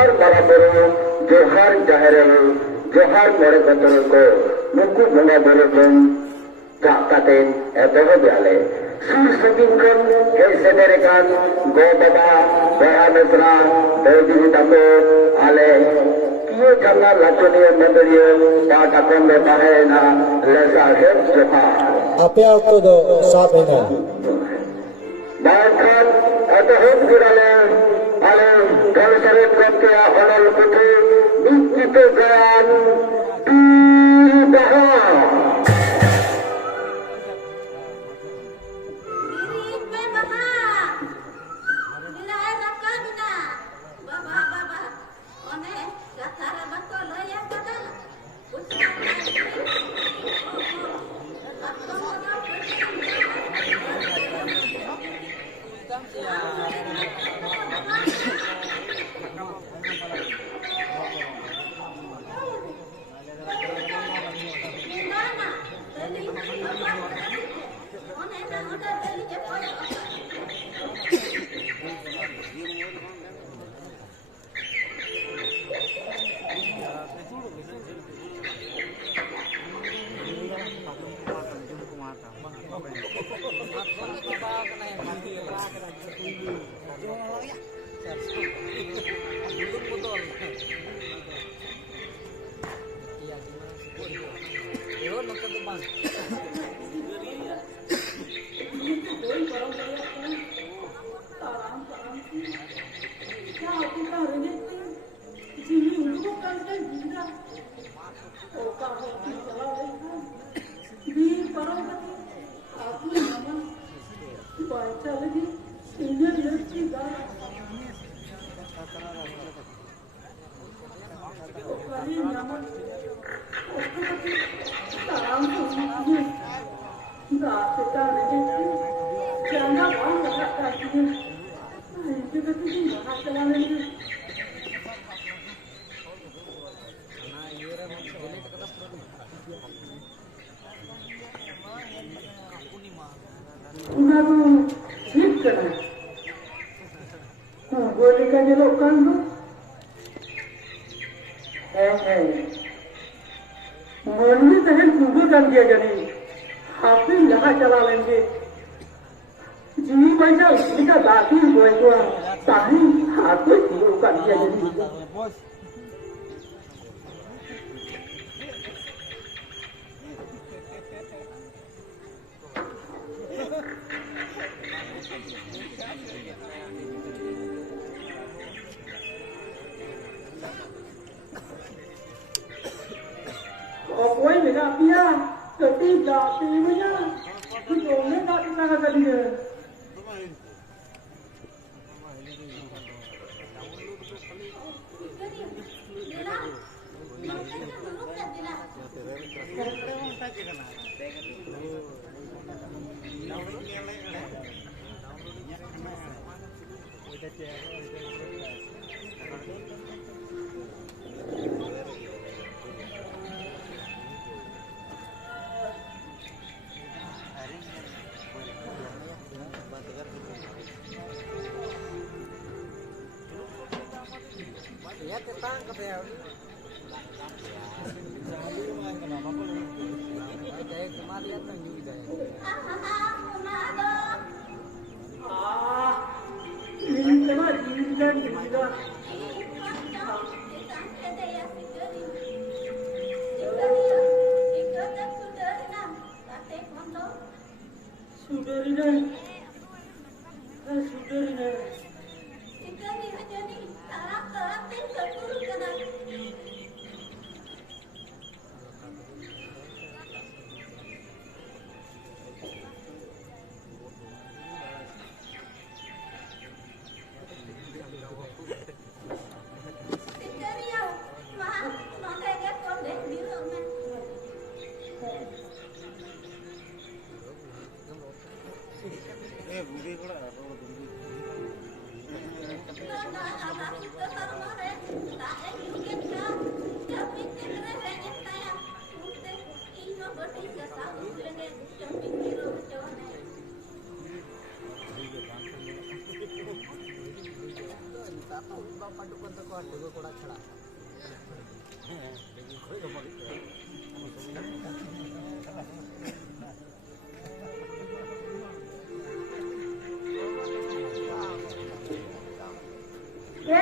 जोहार माराबुरु जोहार जाहेरल जोहार मोरे कतुल को नुकु बंगा बुरु जों जाकातेन एतोहबयाले सुर सगिन खन हे सेदेरेकान गो बाबा बया मित्रा देवी ताको आले कियो जंगा लाचुनिया मंदरियो पाटाकन में बाहेना लेसा हेड जोहार आपे auto do saat ini Bahkan atau kirale ale kalau seret kerja halal putu itu kan tidak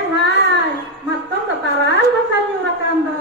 hai, matong ketaran bakal nyurakan do.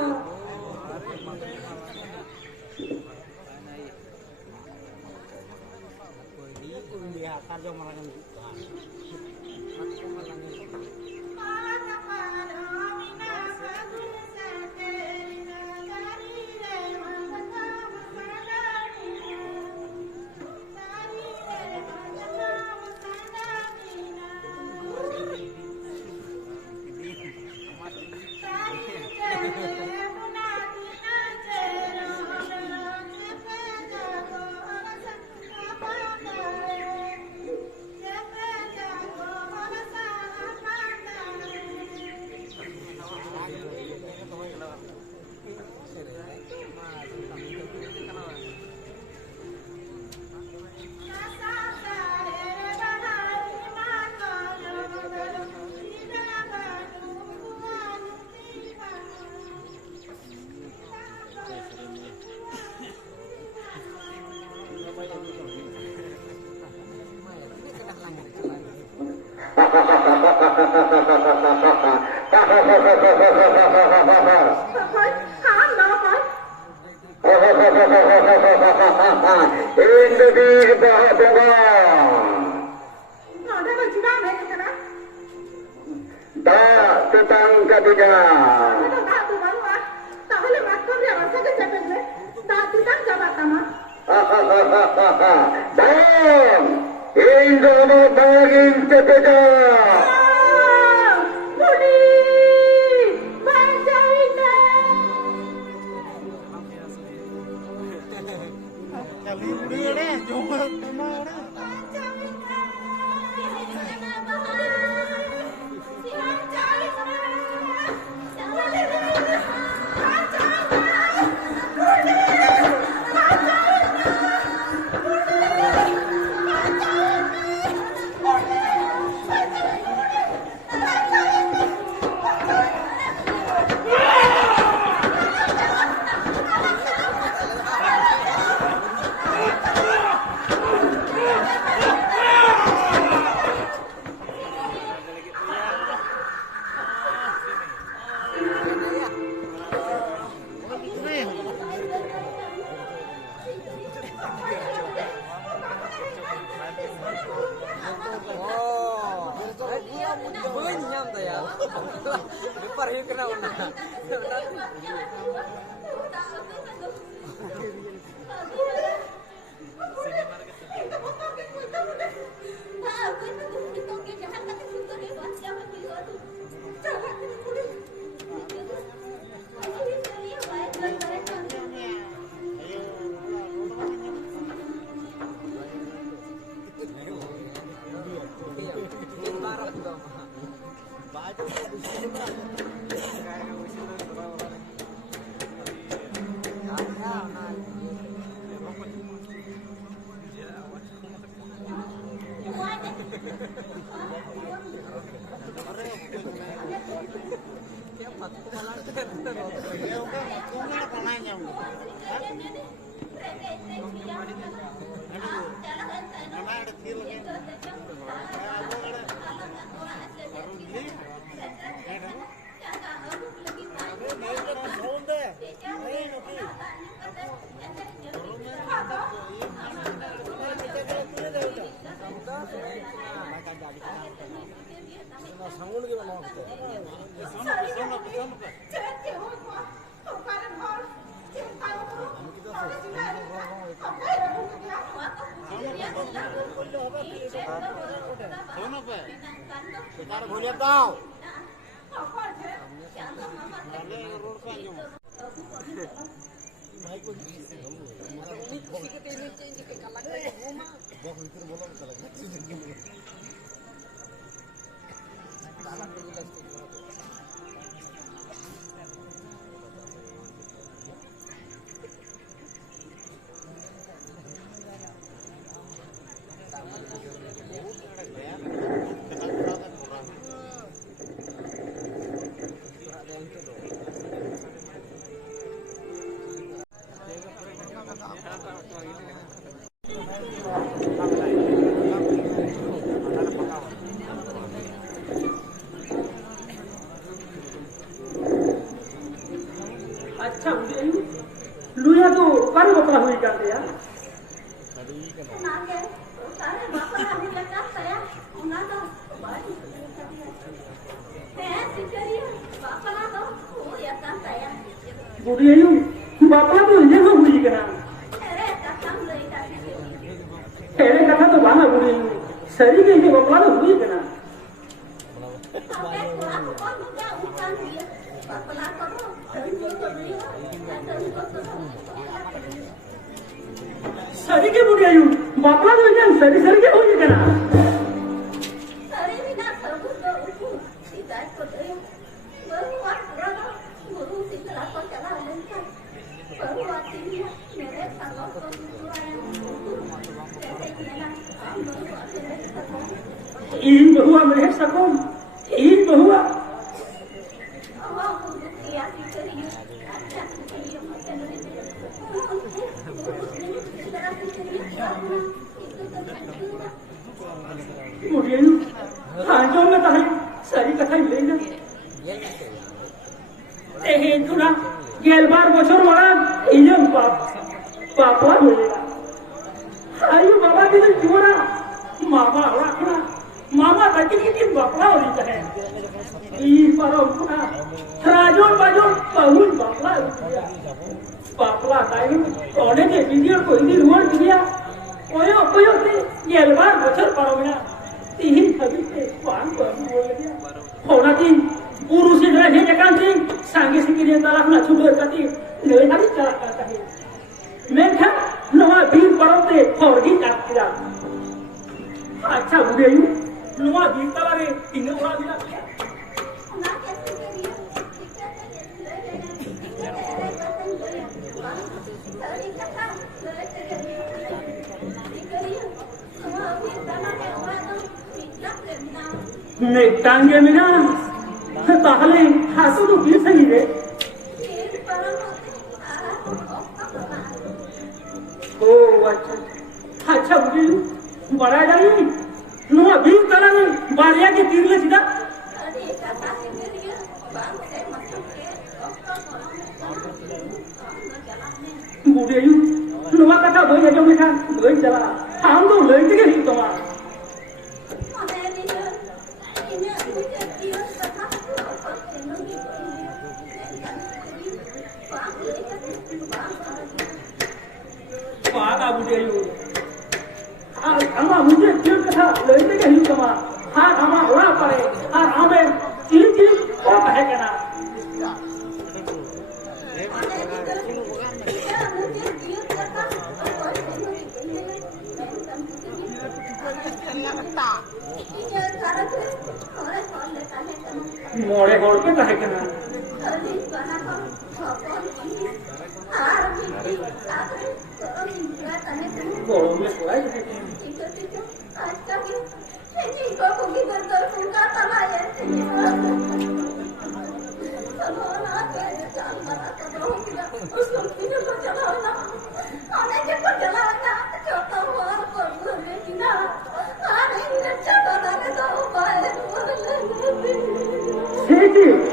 Indonesia Bahagia. Nah, dah macam mana ni kan? Tak tetangga dia. Kita tak tu baru ah. Tak boleh makan dia rasa kecepatan ni. Tak tidak jawab sama. Dan Indonesia bagi sepeda. Budi, baca ini. Kali dia deh, cuma mau deh. अच्छा लुया तो कर बपला हुई करते यार नागे सारे बापा आने लगा saya उना तो बाड़ी मैं सिकरिया बापा ना तो वो या kan saya बुढ़ी आयु बापला तो ये हो हुई कना अरे कसम ले ताकि तेरे कथा तो बाना बुढ़ी सरी के ये बापला तो हुई कना sampai pulang kok juga urusan dia bapak lah kok सरी के बुढ़ी आयु बापला तो ये सरी सरी के हुई कना hari ini nak sebut tu tidak ikut dia baru waktu guru tidak kau jalan lengkap baru waktu ini mereka kalau kau इन बहुआ में सकोम इन बहुआ मुझे हांजो में ताही सारी कथा लेना ए तुना गेलबार बছর মারা ইজম পাপা হইলা আয়ু বাবা দিন জোরা मामा राखना मामा तक की बापला हो रही है ई परंपरा राजों बाजों बहुल बापला बापला टाइम ओने के वीडियो कोई भी रुआर दिया ओयो ओयो से गेलबार बছর परमना तीन कभी से पान पर बोल गया होना दिन पुरुष रहे जकां से सांगे सिकिरिया तलाक ना छुड़ करती ले हरी चला करता है मैं था नवा बीर परमते होरगी काटला अच्छा बुढ़े आयु नुआ बीता वाले tinggal orang bilang Nekangnya mina, tahle hasil tu bisa ni deh. Oh, अच्छा बुढ़े बड़ा जाई नुआ बीर तला ने बारिया के तीर ले सीधा बुढ़े यू नुआ कथा बोल जो में था बोल चला हम तो ले के ही तो पागा बुढ़े यू हमारा मुझे क्यों कथा लेने के ही कमा हाँ हमारा वहाँ पड़े हाँ हमें चीज चीज और कहे कहना मोड़े होड़ के कहे कहना बोलो में सुनाई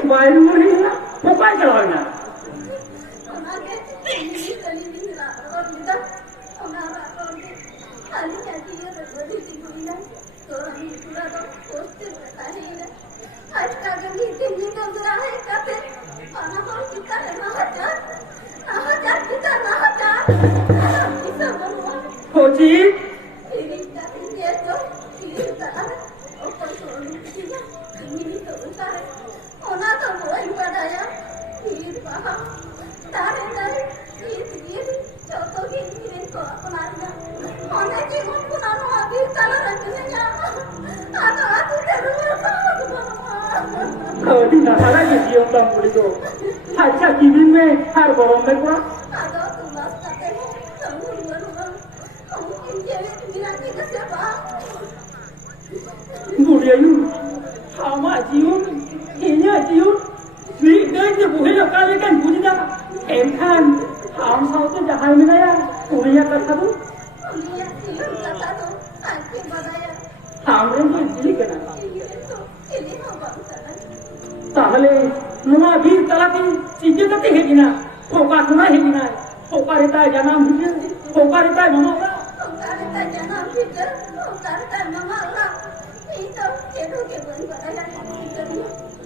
बाहर मुड़ी ना पप्पा चलाना Kochi Di nasara ke siang bang boleh tu. Haja kibin me har borong me kuah. Boleh ayu. Hama jiun, ini jiun. Ni kerja boleh kali kan boleh dah. Kan ham sahaja tu jahai mana ya? Boleh kata tu. Ham ni jadi kena. ताहले नुआ बीर तला की चीजें कती है कि ना Hoka tunai hingina. Hoka rita janam hingga. Hoka rita mama ora. Karena jangan pikir, karena mama lah. Itu ke beri pada yang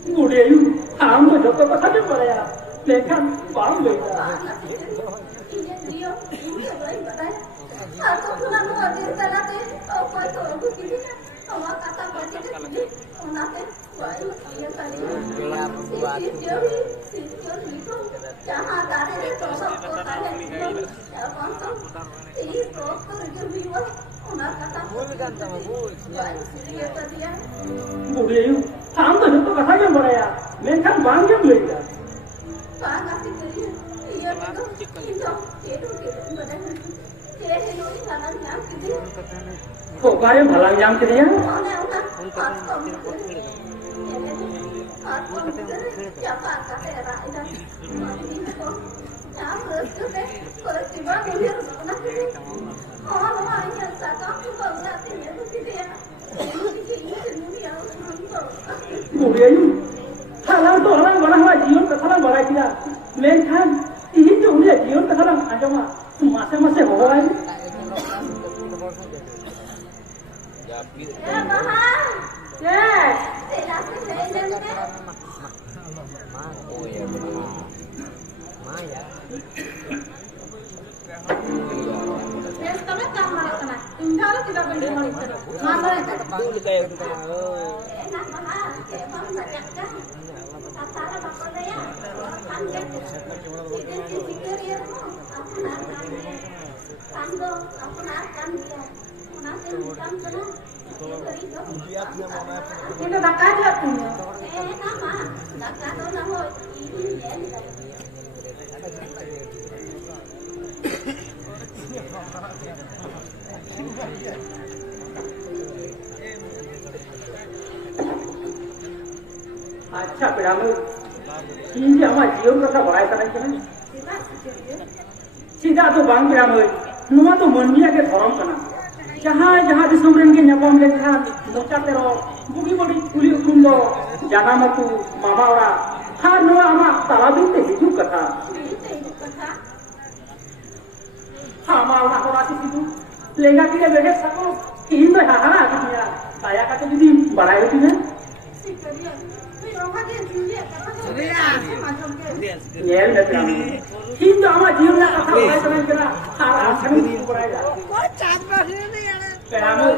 Bude yu. Ham to joto kata je paraya. Lekan bang beda. ini dia ke beri pada. Aku pernah mengajar karate, apa itu aku pilih. Awak kata baca ke nanti baik dia kali. Sisi itu jangan dari itu kota yang ya konsum. Ini kota terjual. Orang kata baik dia tadi ya. Bude yu. Ham to joto kata je paraya. Lekan bang je beda. Pak kasih beri. Iya itu itu pada. Dia ini jalan yang gitu. Hoka yang balang jam kiriya. Bude yu. Halang to halang balang wa jion ka halang barai kira. Lekan ini tu dia jion ka halang ajama. Masa hoai. Ya mahal. Yes. Tidak selesai. Yes, kami kamar sana. Tinggal kita beli monitor. Mana itu? Enak mahal. Emang banyak kan? Antara bapak saya. Panjang. Ini pikir ya. Aku narkan dia. Tanggo. Aku narkan dia. Nanti bukan sana. Itu tak ada punya. Nama. Tak ada nama. Ini dia. अच्छा pyramid ini ama jion kata barai tanah kena sida tu bang piramid nuwa tu mondia ke thorom kana jaha di sumren ke nyapam lekhan mocha tero bugi bodi kuli ukundo janam aku mama ora har nuwa ama talabi te hidu kata ama ora ora situ lega kire bege sako ini to hahara akinya saya kata jadi barai itu ne Yel na piramid. Hindi ama jion na kata barai tanah kena har asam di barai da. Piramid.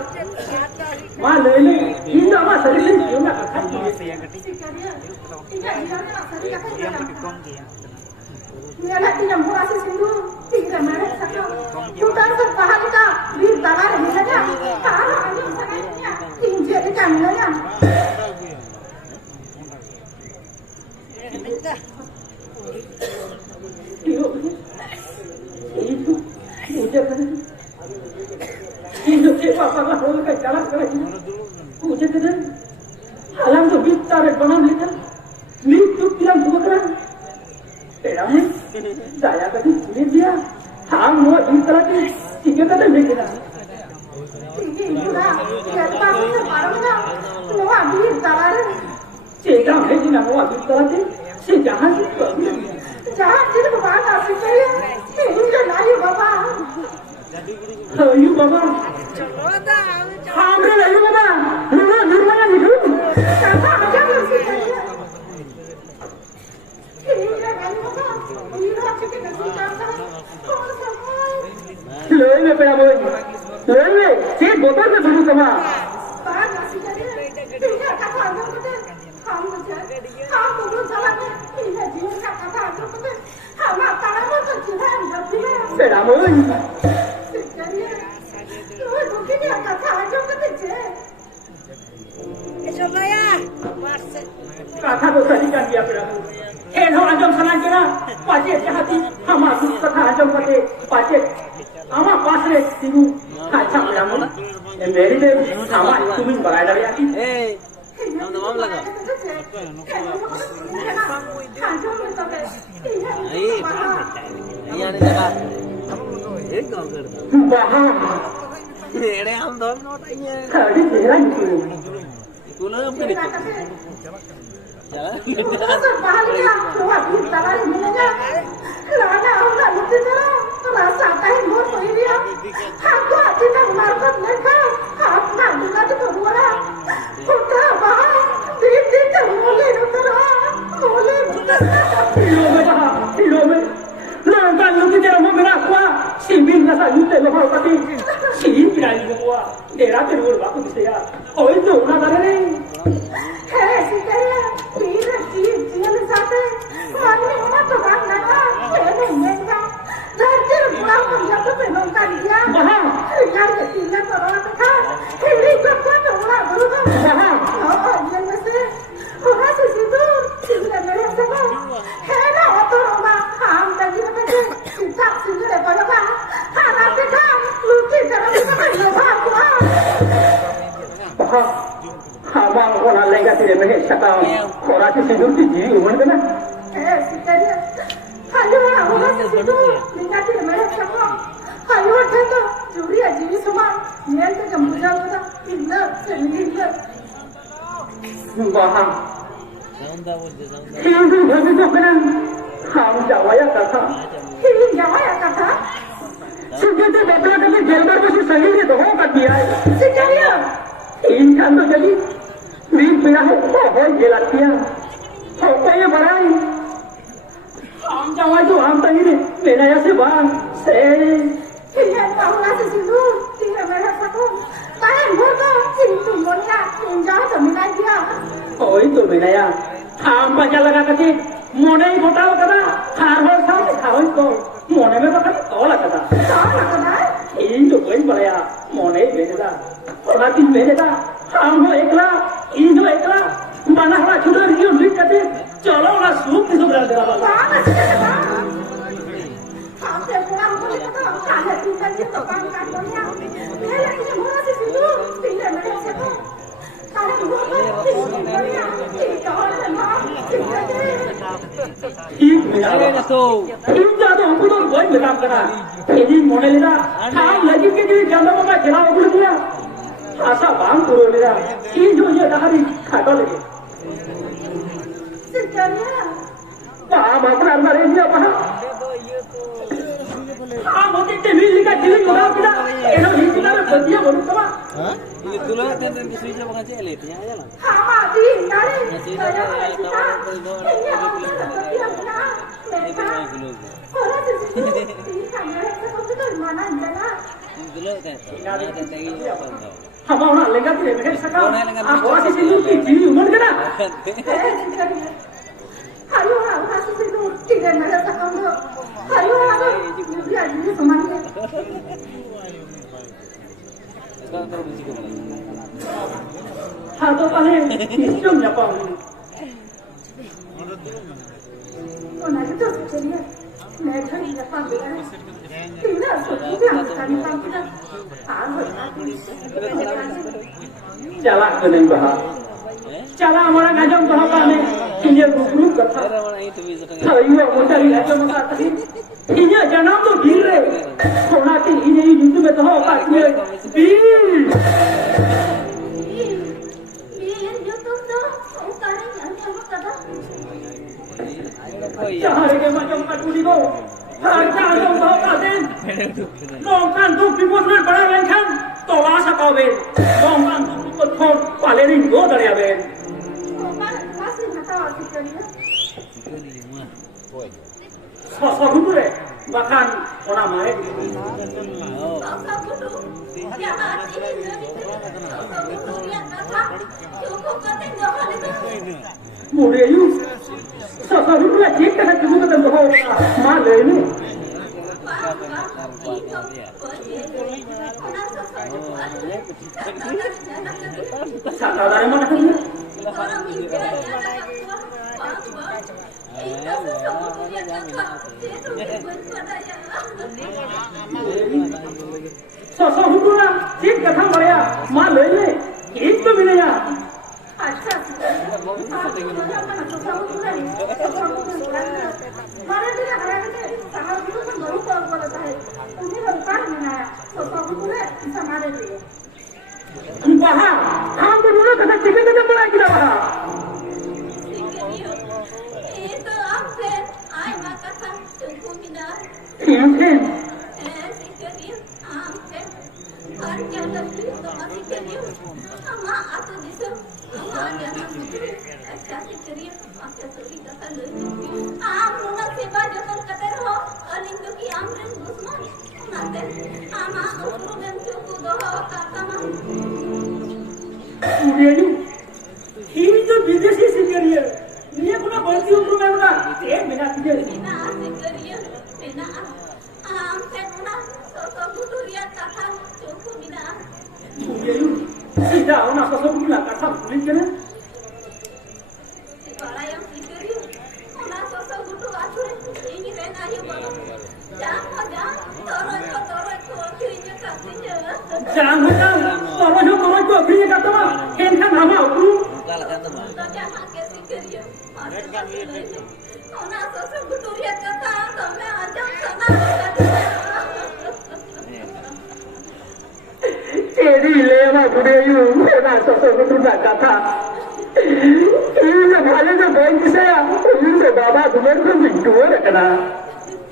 Ma lele. Hindi ama sarisin jion na kata Nela tinjam purasi sindu tiga mare sakau. Tutan sepahari ka bir talar hilaga. Talar anjing sakainya. Tinje di kanilnya. Itu ujar kan? Itu siapa apa hol ka jalan kare. Ujar kan? Halang tu bitar banam lekan. Nih tu bilang bukan. Piramid. Saya tadi sulit dia. Ham mau bitar lagi. Tiga kali lekan. Tiga. Ya tahu sekarangnya. Mau ambil talar. Cekam lagi nak mau ambil talar ni. Si jahat itu. Jahat itu bukan asing saya. Ini jangan ayu bapa. Ayu bapa. Hamil ayu bapa. Nurma itu. Siapa aja masih saya. Ini jangan ayu bapa. Ini hati kita siapa. Loe pera boy. Loe. Si botol में शुरू कमा. बात masih jadi. Ini kata aja betul. Ham betul. Ham betul jalannya. Ini jiwa kata aja betul. Ham apa nama tu jiran betul. Peraboy. Jadi. Loe mungkin dia kata aja betul je. Coba ya. Kata tu tadi kan dia peraboy. Heno anjom sanan kira. Pajak jahati. Ham aku kata anjom kata. Pajak. Ama pasre singu. Kaca peraboy. Meri deh. Ama itu min bagai dah ya. Nam namam laga. Iya ni laga. Kau kerja. Bahan. Ini हम दो note आइए. Kali kira itu. Kuna हम किधर? Jalan. Bahagia, luar biasa kali ini. Lana Allah luti tara rasa kain bor koi dia. Aku hati nak markat mereka. Hak nak dengar tu bola. Putra bah, di tu boleh tara. Boleh. Ilo me baha, ilo me. Langkan luti tera mo mera kwa. Simbin nasa yute lo ha pati. Siin pinai lo kwa. Dera terur ba ku bisaya. Oi to na dare. Hey, sikaya. Pira jian sate. Mani mana tu bang nana. Pene menga. Darjir pulang kerja tu memang dia. Baha. Ringan ketiga orang tu. Ini juga tu orang baru tu. Baha. Oh, yang mesti. Orang situ tidak ada sama. Hena atau orang ham tadi apa tu? Tak sini lepas apa? Hana kita luti terus kita lepas apa? Baha. Hamang kona lega tire mehe sakam. Kora ti sidur ti ji uman kana. Eh, sikaya. Hayo orang situ ringan tidak ada sama. Hayo kita juri aja semua. Niat kemudian kita ingat sendiri. Baha. Saunda bolde saunda. Hindu bhami to kana. Ham jawaya katha. Ini jawab ya kata. Sujete babla kami jelbar basi sahiri to ho kat diya. Sikaya. Inkan to jadi. Min pira hai ho gelatiya. Ho koye barai. Ham jawai to ham tahiri. Menaya se bang. Se. Ini orang situ tidak ada satu. Tahan bodoh. Ini tu monya. Ini jauh terminal dia. Oi to menaya. Ham pa laga kati. Mone hi gotao kada. Khar ho saam khawai ko. Mone me bakal tola kada. Tahu nak kata? In to koi balaya. Mone beneda. Ora tin beneda. Ham ho ekla. In ho ekla. Mana hala chuda riyo lik kati. Chalo na sup kisu bera dera bala. Tahu nak kata? Hampir pulang boleh kata. Ada tinggal di tempat kantornya. Dia lagi orang situ tidak ada satu. Tahan bodoh. Ini monya. Ini orang lemah. ठीक मेरा तो इन जादू हमको तो बहुत काम करा ये मोने लेना काम लगी के लिए जाना होगा चला उगल दिया आशा बांग करो लेना ये जो ये दाहरी खाता लगे Sikaya. काम अपना मारे दिया वहाँ काम होते थे मिल का दिल जुड़ा किया ये लोग हिंदू ना बंदिया बोलूं कमा ये तुला तेरे किसी से बगा चले थे आया ना Hama di nari. Saya nak kita. Ini orang seperti yang mana? Mereka. Orang situ. Ini kamera seperti tu mana jana? तुला कहता ना कहता है ये बंदा हम वहाँ लेगा तो लेगा सका आप वहाँ से सिंधु की जीवी उमड़ गया ना Eh, Sikaya. Ayo orang situ tidak ada sekolah. Ayo orang dia ini semuanya. इसका करो किसी को हाँ तो पहले इसको क्या पाऊँ Orang itu sebenarnya mereka tidak paham. Tidak sebenarnya kami tahu kita. Tahu चला करें बहा चला हमारा गजम तो हवा में इन्हें रुक कथा तेरा वाला ये तो भी जटंगा थैया मोटारी ऐसा मत करी इन्हें जन्म तो गिर रहे सोना की इन्हें युद्ध में तो होगा ये बीर Biar YouTube tu, sekarang yang kamu kata. चाहे के मजम का टूटी को हर चार लोग तो होगा दिन लोग कान तो पिपोस में बड़ा लेखन तो वासा पावे लोग कान तो पिपोस खोल पाले नहीं दो दरिया बे Bukan masih nak tahu sebenarnya. ससुर रे bahkan orang main Bangsa bodoh. Yang hati ini. Bangsa bodoh yang kata. Cukup kata jangan itu. मुड़े यू ससुर रे ठीक है कि मुझे तो हो मां ले नी साधारण मन है ससुर रे ठीक कथा बढ़िया मां ले ले एक तो भी नहीं अच्छा mana dia hari ini sangat dulu kan baru tahu kalau saya ini baru kan mana sesuatu tu bisa mana dia वहाँ हम तो दोनों कथा चिकन कथा पड़ा कि वहाँ itu apa ay maka kan cukup Minar, Inten. Sikeriu, Amten, Harga lebih sama Sikeriu, Ama atau disu, Ama ada nama Asa Sikeriu, Asa Suri kata lebih, Amuna seba jotor kata roh, Alinduki Amren Gusman, Naten, Ama ukuru dan cukup doa kata mah. Udayu. Ini tuh विदेशी Sikaria. Dia kuna bantu umur mereka. Bina tidak. Bina Sikeriu, Bina Amten una, Soto Buturia kata cukup Bina. Udayu. Sida ona kosong pula kata boleh kan? Sekolah yang Sikeriu, una sosok butuh aturan, ini benar ya bapak. Jangan, toro kirinya kasihnya. Jangan toro ko bini kata mah. Henkan nama aku. Buka lah kata mah. Jangan ke Sikeriu, una sosok butuh lihat kata, kami ajak sana. Jadi lema Udayu. Ona kosong betul kata. Ini kali tu bank saya. Ini baba dunia tu bintang kena.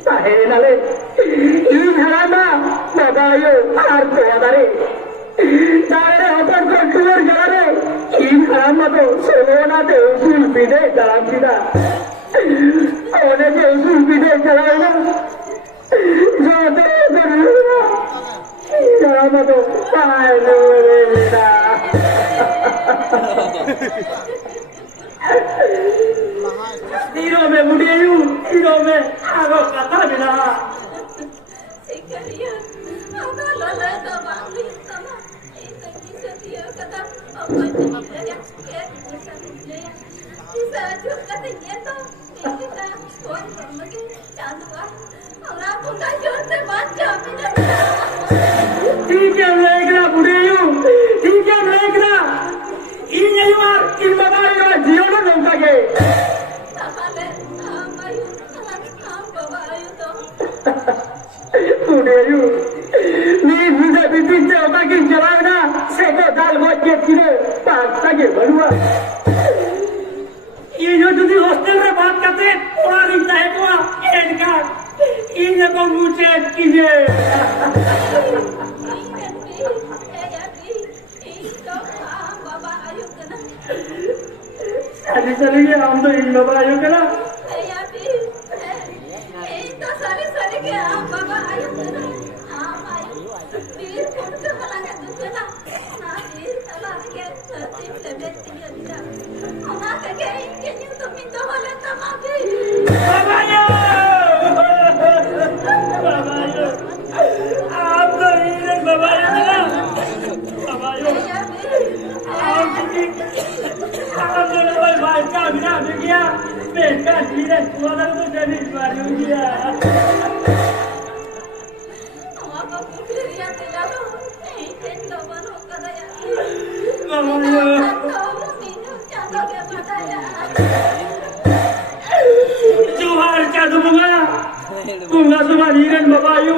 Sahih nale. Ini harana baba yo arto adare. Nare hotel ko tour jare. Ini harana tu selona tu usul bide jalan tidak. Awalnya tu usul bide jalan. Jadi berlalu. Jalan tu palu bida. Tiro me Udayu, tiro me aro kata bina. Sikeriu, ada lala kembali sama. Itu dia kata, apa jadi dia bisa dia. Bisa juga ternyata kita pun pergi canduan. Orang pun tak jauh macam ini. ठीक है लेगरा Udayu, ठीक है लेगरा. Ini luar ilmu baru jiwa nongka ke. Sampai ayu, bawa ayu tu. Udayu, ni bisa bikin apa ke jalan na, seko dal buat ke kiri, paksa ke balua. ये जो तुझे hostel में बात करते थोड़ा रिश्ता है तो इनका इन को मुझे कीजिए शादी चलेंगे हम तो इन बाबा आयो करा बाबा यो आप तो इन बाबा यो करा बाबा यो आप तो भाई का बिना गया बेटा धीरे थोड़ा तो जमीन मारू गया Johar cadu bunga sumari dan babayu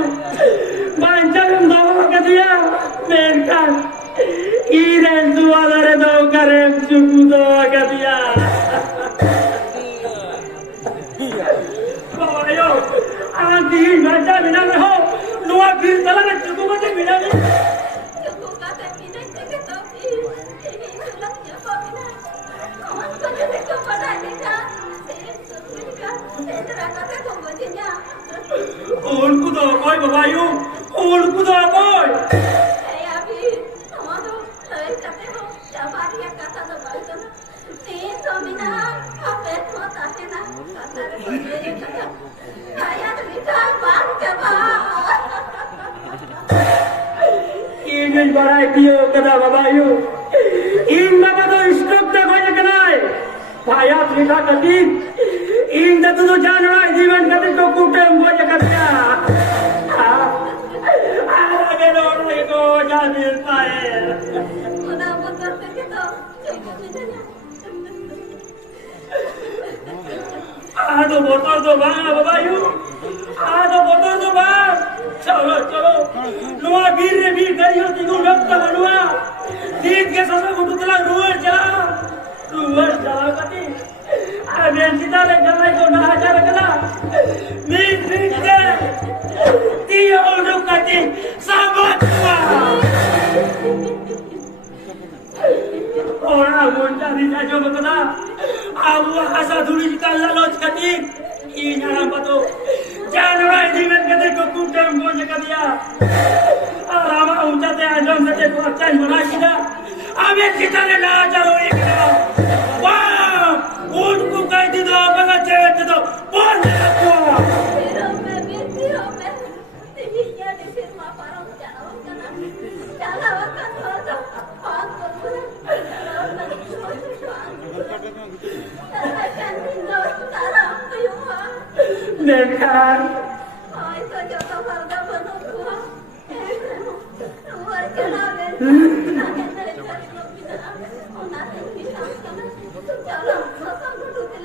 bancakan dawa kadia menkan iren suadare daw karem suku dawa kadia babayu anti baca bina meho nuwa bir talan suku baca bina ni Ulku do boy babayu, ulku do boy. Ini barai tiyo kada babayu. In baba do stop na koy kanai. Payat lita kati. In datu do janwa जीवन kati to kutem boy katya. Aage lorne ko ja milta hai. Aado motor do ba babayu. Aado motor do ba. Chalo chalo. Nuwa bir re bir kariyo tigo rakta banua. Deet ke sasa gudutla ruwer chala kati. Aben sita le jalai ko na hajar kala. Meet ke kati sahabat gua. Orang mencari saja berkata, abu asa dulu kita lalu kati. Ini apa tu? Jangan orang jimat kati kekuatan gua jaga dia. Lama ucapnya ajam saja tu akan menasihkan. Amin kita le najar hoye kita. Wah, unku kai di do banga cewek itu pon aku. Nekan.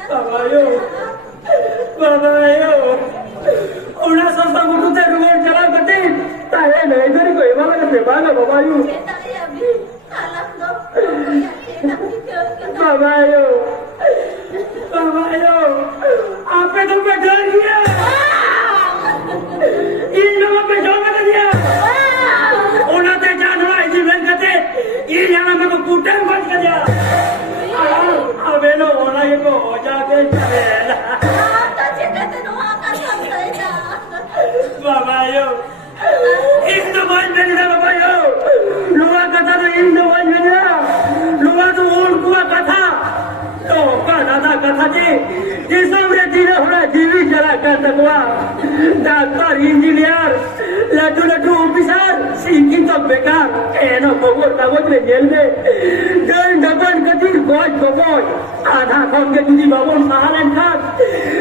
Baba yo, una sasa mutu te rumor jala kati, tahe nahi dari koi wala ke sebala baba yo. Baba yo, ape to pe डर गया, इन लोगों पे जो कर दिया, उन्हें ते जानवर ऐसी बन करते, इन यहाँ में को कूटन बन कर दिया, अबे नो होना ये को हो जाके चलेगा। Baba yo, Indo boy menina baba yo, luar kata tu Indo boy menina, luar tu orang kuat kata, to kata kata je, जिसमें जीना होना जीवी जला कर सकवा, डॉक्टर इंजीनियर, लड्डू ऑफिसर, सीखी तो बेकार, कहना बबोर कागज में जेल में, डर डबल कटी गॉड बबोर, आधा कौन के तुझी बबोर सहालन खास,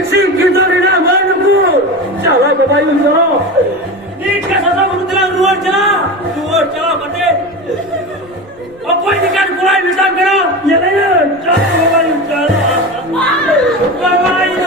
सीखी तो रिना मनपुर, चलो बाबा यूं चलो, नीट का ससा मुद्रा रुआर चला बटे, अब कोई निकाल कोई मिटान करो, ये नहीं चलो बाबा यूं चलो, बाबा यूं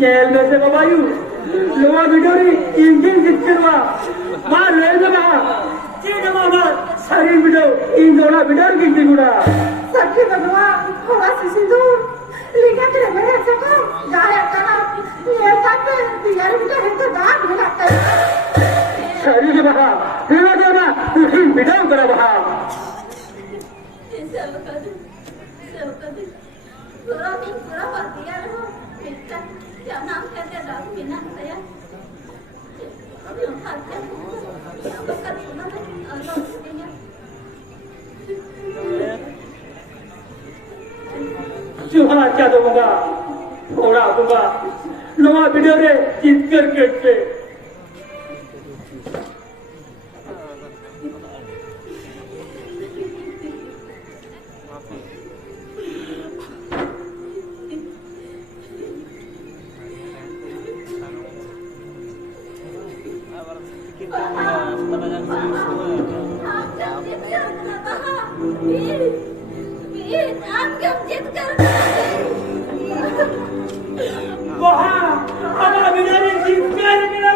जेल में से बाबायू लोहा बिडोरी इंजन जितकरवा मार रेल में बहा चीज मामा शरीर बिडो इन दोना बिडोर गिनती गुड़ा सच्ची बदवा थोड़ा सी सिंदूर लिखा तेरे मेरे से को जाए करा ये ताते यार बिडो है तो दाग मिलाते शरीर बहा फिर दोना उसी बिडो करा बहा Ada. Apa kan mana? Allah punya. Juhana चादो बंगा थोड़ा बंगा नवा वीडियो रे जीत कर के Wah, apa वीडियो रे जीत कर मेरा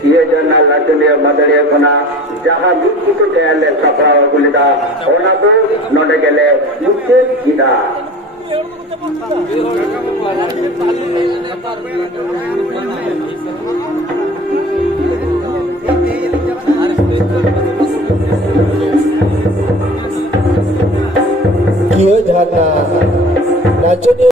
Ia jangan lagi dia madalya kena jahat bukti tu dia le sapra gulida ona tu node gele bukti kita Kia jana nachoni